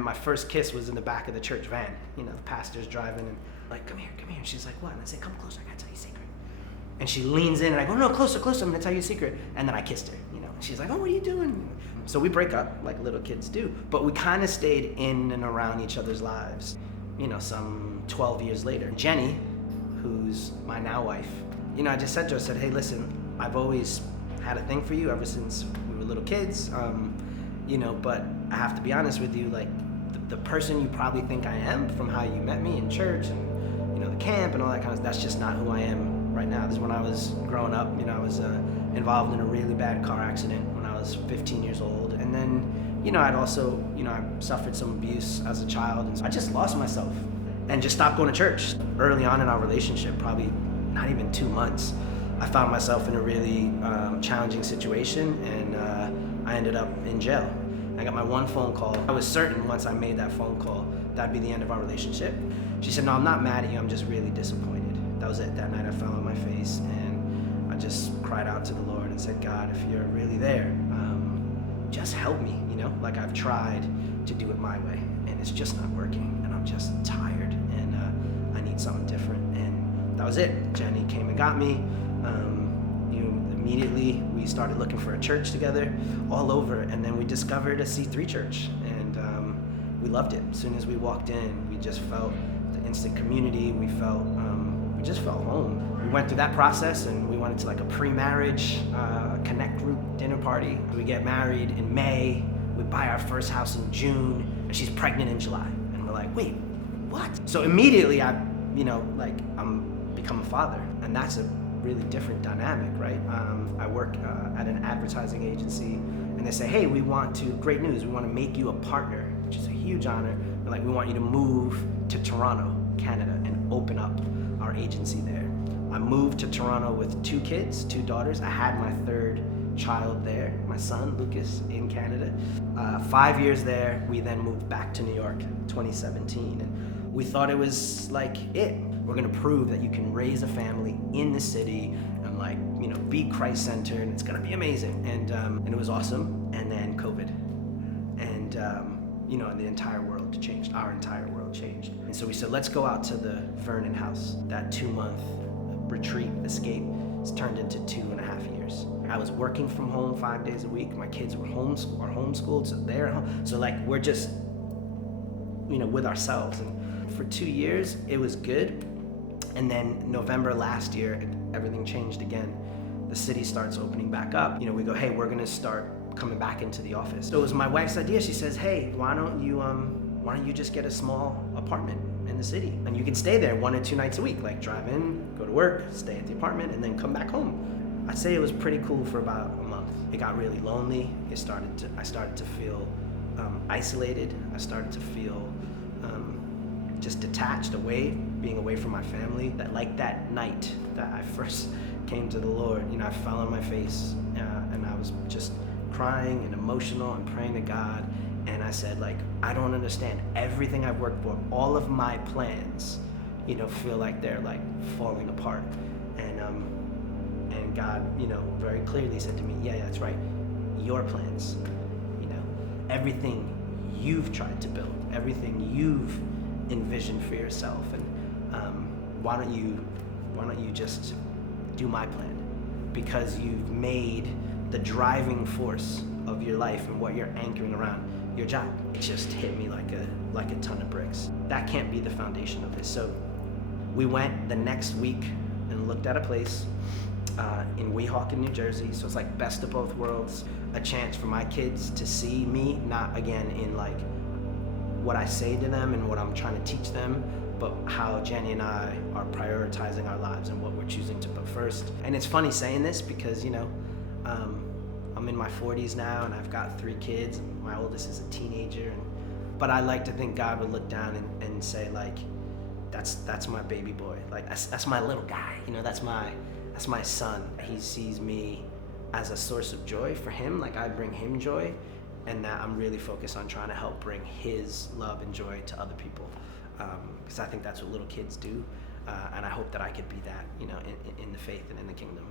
my first kiss was in the back of the church van. The pastor's driving and like, come here. And she's like, what? And I say, come closer, I gotta tell you a secret. And she leans in and I go, no, closer, I'm gonna tell you a secret. And then I kissed her, And she's like, oh, what are you doing? So we break up like little kids do. But we kind of stayed in and around each other's lives, some 12 years later. Jenny, who's my now wife, I just said to her, I said, hey, listen, I've always had a thing for you ever since we were little kids, but I have to be honest with you, like the person you probably think I am from how you met me in church and, the camp and all that kind of stuff, that's just not who I am right now. This is when I was growing up, I was involved in a really bad car accident when I was 15 years old. And then, I'd also, I suffered some abuse as a child. And so I just lost myself and just stopped going to church. Early on in our relationship, probably not even 2 months, I found myself in a really challenging situation, and I ended up in jail. I got my one phone call. I was certain once I made that phone call, that'd be the end of our relationship. She said, no, I'm not mad at you, I'm just really disappointed. That was it. That night I fell on my face and I just cried out to the Lord and said, God, if you're really there, just help me, Like I've tried to do it my way and it's just not working and I'm just tired and I need something different. And that was it. Jenny came and got me. Immediately we started looking for a church together all over, and then we discovered a C3 church, and we loved it. As soon as we walked in, we just felt the instant community. We just felt home. We went through that process, and we went into like a pre-marriage connect group dinner party. We get married in May. We buy our first house in June, and she's pregnant in July. And we're like, wait, what? So immediately I'm become a father, and that's a really different dynamic, right? I work at an advertising agency, and they say, hey, great news, we want to make you a partner, which is a huge honor. They're like, we want you to move to Toronto, Canada, and open up our agency there. I moved to Toronto with 2 kids, 2 daughters. I had my 3rd child there, my son, Lucas, in Canada. 5 years there, we then moved back to New York, 2017. And we thought it was like it. We're gonna prove that you can raise a family in the city and be Christ-centered, and it's gonna be amazing. And it was awesome. And then COVID. And the entire world changed. Our entire world changed. And so we said, let's go out to the Vernon house. That 2-month retreat, escape, has turned into 2.5 years. I was working from home 5 days a week. My kids were homeschooled, so they're at home. So we're just, with ourselves. And for 2 years, it was good. And then November last year, everything changed again. The city starts opening back up. We go, hey, we're gonna start coming back into the office. So it was my wife's idea. She says, hey, why don't you just get a small apartment in the city, and you can stay there 1 or 2 nights a week, like drive in, go to work, stay at the apartment, and then come back home. I'd say it was pretty cool for about a month. It got really lonely. I started to feel isolated. I started to feel just detached, being away from my family. That night that I first came to the Lord, I fell on my face and I was just crying and emotional and praying to God. And I said, I don't understand. Everything I've worked for, all of my plans, feel like they're falling apart. And God, very clearly said to me, yeah, that's right. Your plans, everything you've tried to build, everything you've envisioned for yourself, and why don't you just do my plan? Because you've made the driving force of your life and what you're anchoring around your job. It just hit me like a ton of bricks. That can't be the foundation of this. So we went the next week and looked at a place in Weehawken, New Jersey. So it's like best of both worlds, a chance for my kids to see me, not again in what I say to them and what I'm trying to teach them, but how Jenny and I are prioritizing our lives and what we're choosing to put first. And it's funny saying this because, I'm in my 40s now and I've got 3 kids, and my oldest is a teenager. But I like to think God would look down and say, that's my baby boy. That's my little guy. That's my son. He sees me as a source of joy for him. I bring him joy, and that I'm really focused on trying to help bring his love and joy to other people. Because I think that's what little kids do. And I hope that I could be that, in the faith and in the kingdom.